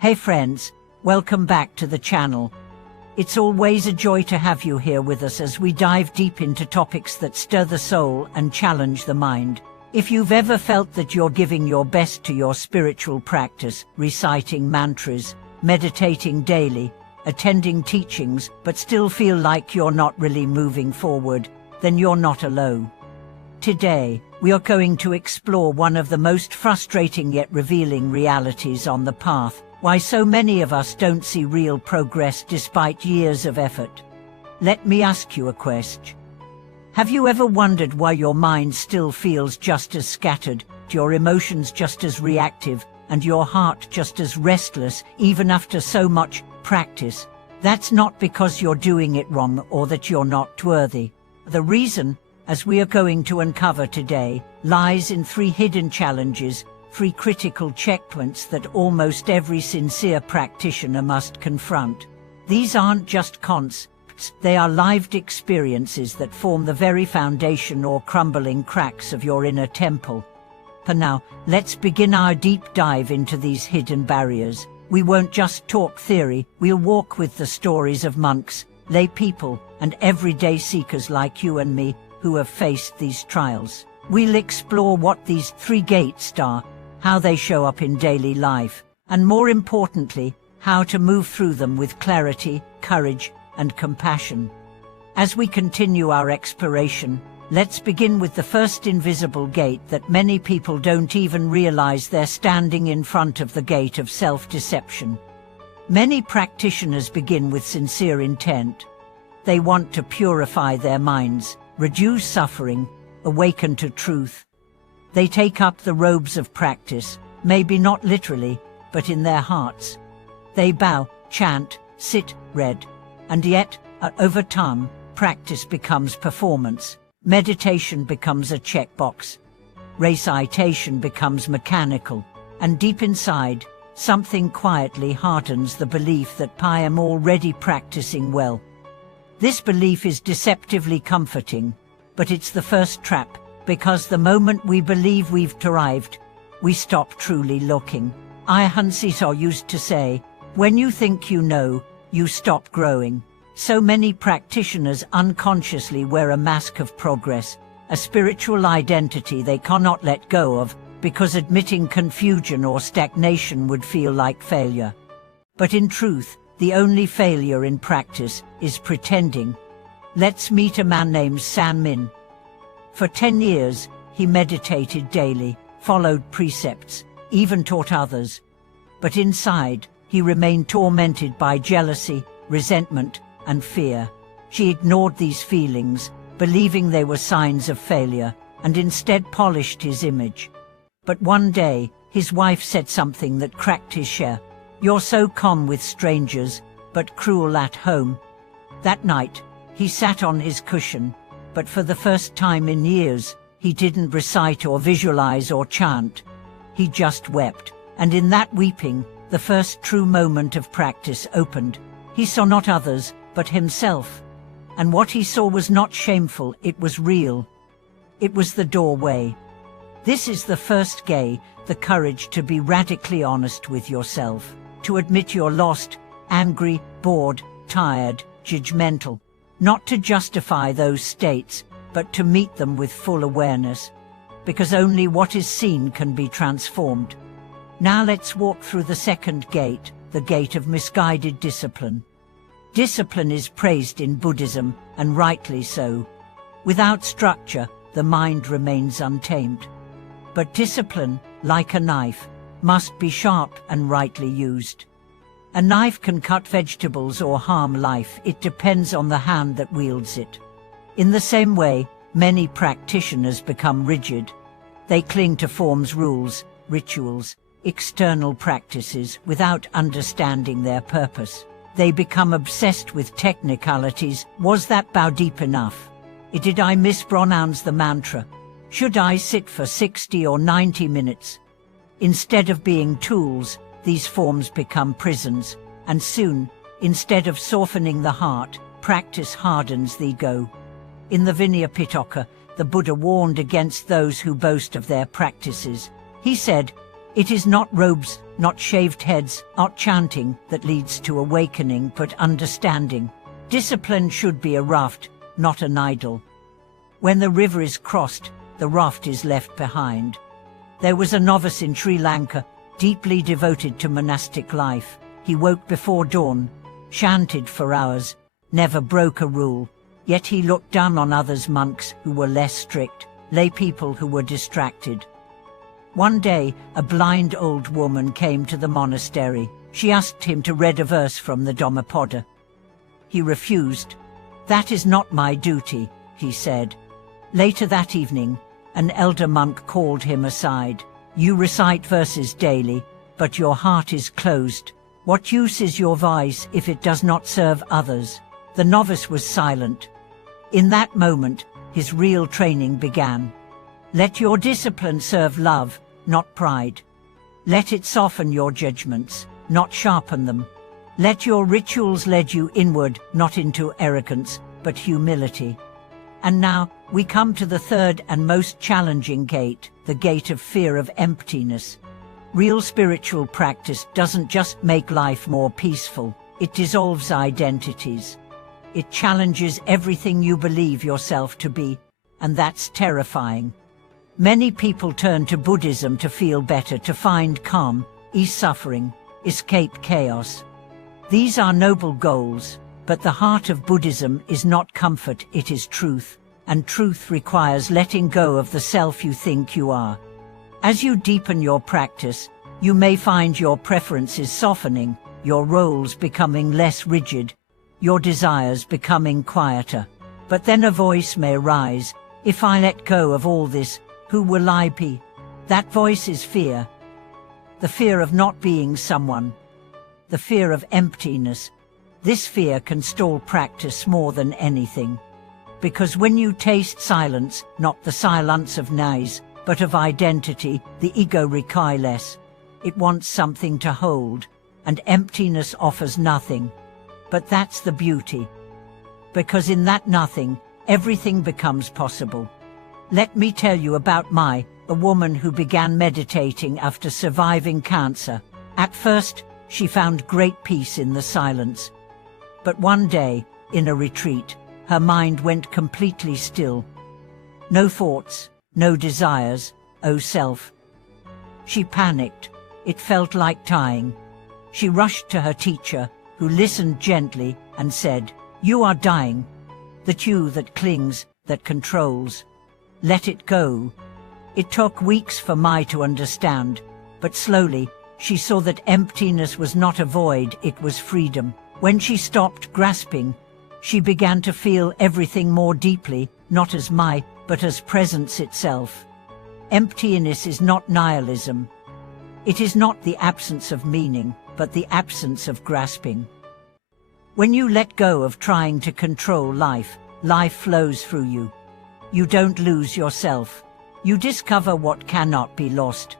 Hey friends, welcome back to the channel. It's always a joy to have you here with us as we dive deep into topics that stir the soul and challenge the mind. If you've ever felt that you're giving your best to your spiritual practice, reciting mantras, meditating daily, attending teachings, but still feel like you're not really moving forward, then you're not alone. Today, we are going to explore one of the most frustrating yet revealing realities on the path: why so many of us don't see real progress despite years of effort. Let me ask you a question. Have you ever wondered why your mind still feels just as scattered, your emotions just as reactive, and your heart just as restless, even after so much practice? That's not because you're doing it wrong or that you're not worthy. The reason, as we are going to uncover today, lies in three hidden challenges, three critical checkpoints that almost every sincere practitioner must confront. These aren't just concepts, they are lived experiences that form the very foundation or crumbling cracks of your inner temple. For now, let's begin our deep dive into these hidden barriers. We won't just talk theory, we'll walk with the stories of monks, lay people, and everyday seekers like you and me who have faced these trials. We'll explore what these three gates are, how they show up in daily life, and more importantly, how to move through them with clarity, courage, and compassion. As we continue our exploration, let's begin with the first invisible gate that many people don't even realize they're standing in front of: the gate of self-deception. Many practitioners begin with sincere intent. They want to purify their minds, reduce suffering, awaken to truth. They take up the robes of practice, maybe not literally, but in their hearts. They bow, chant, sit, read. And yet, over time, practice becomes performance. Meditation becomes a checkbox. Recitation becomes mechanical. And deep inside, something quietly hardens the belief that I am already practicing well. This belief is deceptively comforting, but it's the first trap. Because the moment we believe we've arrived, we stop truly looking. Ayhan Siso used to say, when you think you know, you stop growing. So many practitioners unconsciously wear a mask of progress, a spiritual identity they cannot let go of, because admitting confusion or stagnation would feel like failure. But in truth, the only failure in practice is pretending. Let's meet a man named San Min. For 10 years, he meditated daily, followed precepts, even taught others. But inside, he remained tormented by jealousy, resentment, and fear. He ignored these feelings, believing they were signs of failure, and instead polished his image. But one day, his wife said something that cracked his shell. "You're so calm with strangers, but cruel at home." That night, he sat on his cushion. But for the first time in years, he didn't recite or visualize or chant. He just wept, and in that weeping, the first true moment of practice opened. He saw not others, but himself. And what he saw was not shameful, it was real. It was the doorway. This is the first gate, the courage to be radically honest with yourself, to admit you're lost, angry, bored, tired, judgmental. Not to justify those states, but to meet them with full awareness. Because only what is seen can be transformed. Now let's walk through the second gate, the gate of misguided discipline. Discipline is praised in Buddhism, and rightly so. Without structure, the mind remains untamed. But discipline, like a knife, must be sharp and rightly used. A knife can cut vegetables or harm life, it depends on the hand that wields it. In the same way, many practitioners become rigid. They cling to forms, rules, rituals, external practices without understanding their purpose. They become obsessed with technicalities. Was that bow deep enough? Did I mispronounce the mantra? Should I sit for 60 or 90 minutes? Instead of being tools, these forms become prisons, and soon, instead of softening the heart, practice hardens the ego. In the Vinaya Pitaka, the Buddha warned against those who boast of their practices. He said, It is not robes, not shaved heads, not chanting that leads to awakening, but understanding. Discipline should be a raft, not an idol. When the river is crossed, the raft is left behind. There was a novice in Sri Lanka, deeply devoted to monastic life. He woke before dawn, chanted for hours, never broke a rule, yet he looked down on others monks who were less strict, lay people who were distracted. One day, a blind old woman came to the monastery. She asked him to read a verse from the Dhammapada. He refused. "That is not my duty," he said. Later that evening, an elder monk called him aside. "You recite verses daily, but your heart is closed. What use is your voice if it does not serve others?" The novice was silent. In that moment, his real training began. Let your discipline serve love, not pride. Let it soften your judgments, not sharpen them. Let your rituals lead you inward, not into arrogance, but humility. And now, we come to the third and most challenging gate, the gate of fear of emptiness. Real spiritual practice doesn't just make life more peaceful, it dissolves identities. It challenges everything you believe yourself to be, and that's terrifying. Many people turn to Buddhism to feel better, to find calm, ease suffering, escape chaos. These are noble goals, but the heart of Buddhism is not comfort, it is truth, and truth requires letting go of the self you think you are. As you deepen your practice, you may find your preferences softening, your roles becoming less rigid, your desires becoming quieter. But then a voice may arise, "If I let go of all this, who will I be?" That voice is fear. The fear of not being someone. The fear of emptiness. This fear can stall practice more than anything. Because when you taste silence, not the silence of noise, but of identity, the ego recoils less. It wants something to hold, and emptiness offers nothing. But that's the beauty. Because in that nothing, everything becomes possible. Let me tell you about a woman who began meditating after surviving cancer. At first, she found great peace in the silence. But one day, in a retreat, her mind went completely still. No thoughts, no desires, oh self. She panicked. It felt like dying. She rushed to her teacher, who listened gently and said, "You are dying. That you that clings, that controls. Let it go." It took weeks for Mai to understand, but slowly, she saw that emptiness was not a void, it was freedom. When she stopped grasping, she began to feel everything more deeply, not as Mai, but as presence itself. Emptiness is not nihilism. It is not the absence of meaning, but the absence of grasping. When you let go of trying to control life, life flows through you. You don't lose yourself. You discover what cannot be lost.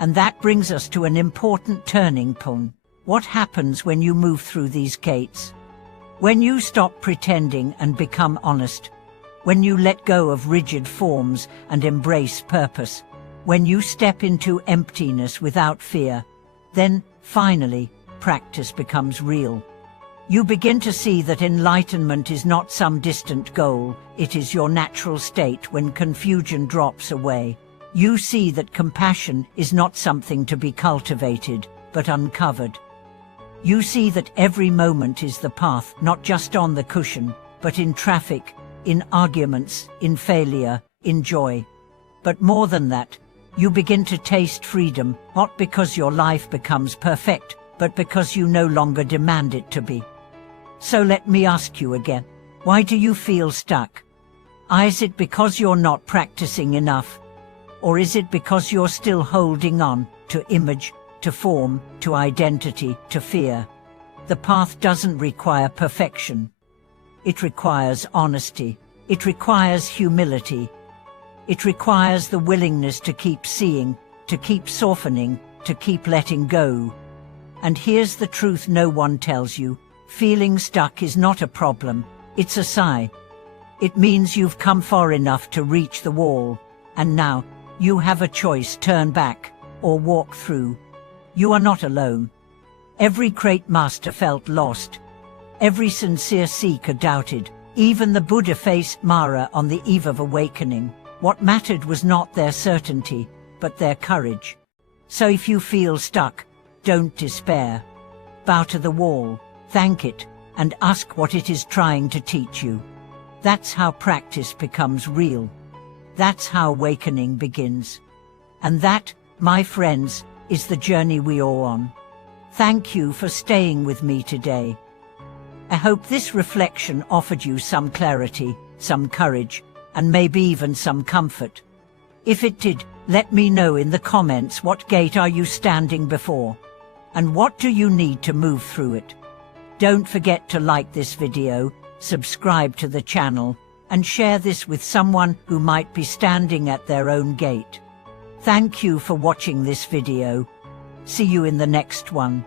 And that brings us to an important turning point. What happens when you move through these gates? When you stop pretending and become honest. When you let go of rigid forms and embrace purpose. When you step into emptiness without fear. Then, finally, practice becomes real. You begin to see that enlightenment is not some distant goal, it is your natural state when confusion drops away. You see that compassion is not something to be cultivated, but uncovered. You see that every moment is the path, not just on the cushion, but in traffic, in arguments, in failure, in joy. But more than that, you begin to taste freedom, not because your life becomes perfect, but because you no longer demand it to be. So let me ask you again, why do you feel stuck? Is it because you're not practicing enough? Or is it because you're still holding on to image, to form, to identity, to fear? The path doesn't require perfection. It requires honesty. It requires humility. It requires the willingness to keep seeing, to keep softening, to keep letting go. And here's the truth no one tells you. Feeling stuck is not a problem, it's a sign. It means you've come far enough to reach the wall, and now, you have a choice: turn back, or walk through. You are not alone. Every great master felt lost. Every sincere seeker doubted. Even the Buddha faced Mara on the eve of awakening. What mattered was not their certainty, but their courage. So if you feel stuck, don't despair. Bow to the wall, thank it, and ask what it is trying to teach you. That's how practice becomes real. That's how awakening begins. And that, my friends, is the journey we are on. Thank you for staying with me today. I hope this reflection offered you some clarity, some courage, and maybe even some comfort. If it did, let me know in the comments what gate are you standing before, and what do you need to move through it. Don't forget to like this video, subscribe to the channel, and share this with someone who might be standing at their own gate. Thank you for watching this video. See you in the next one.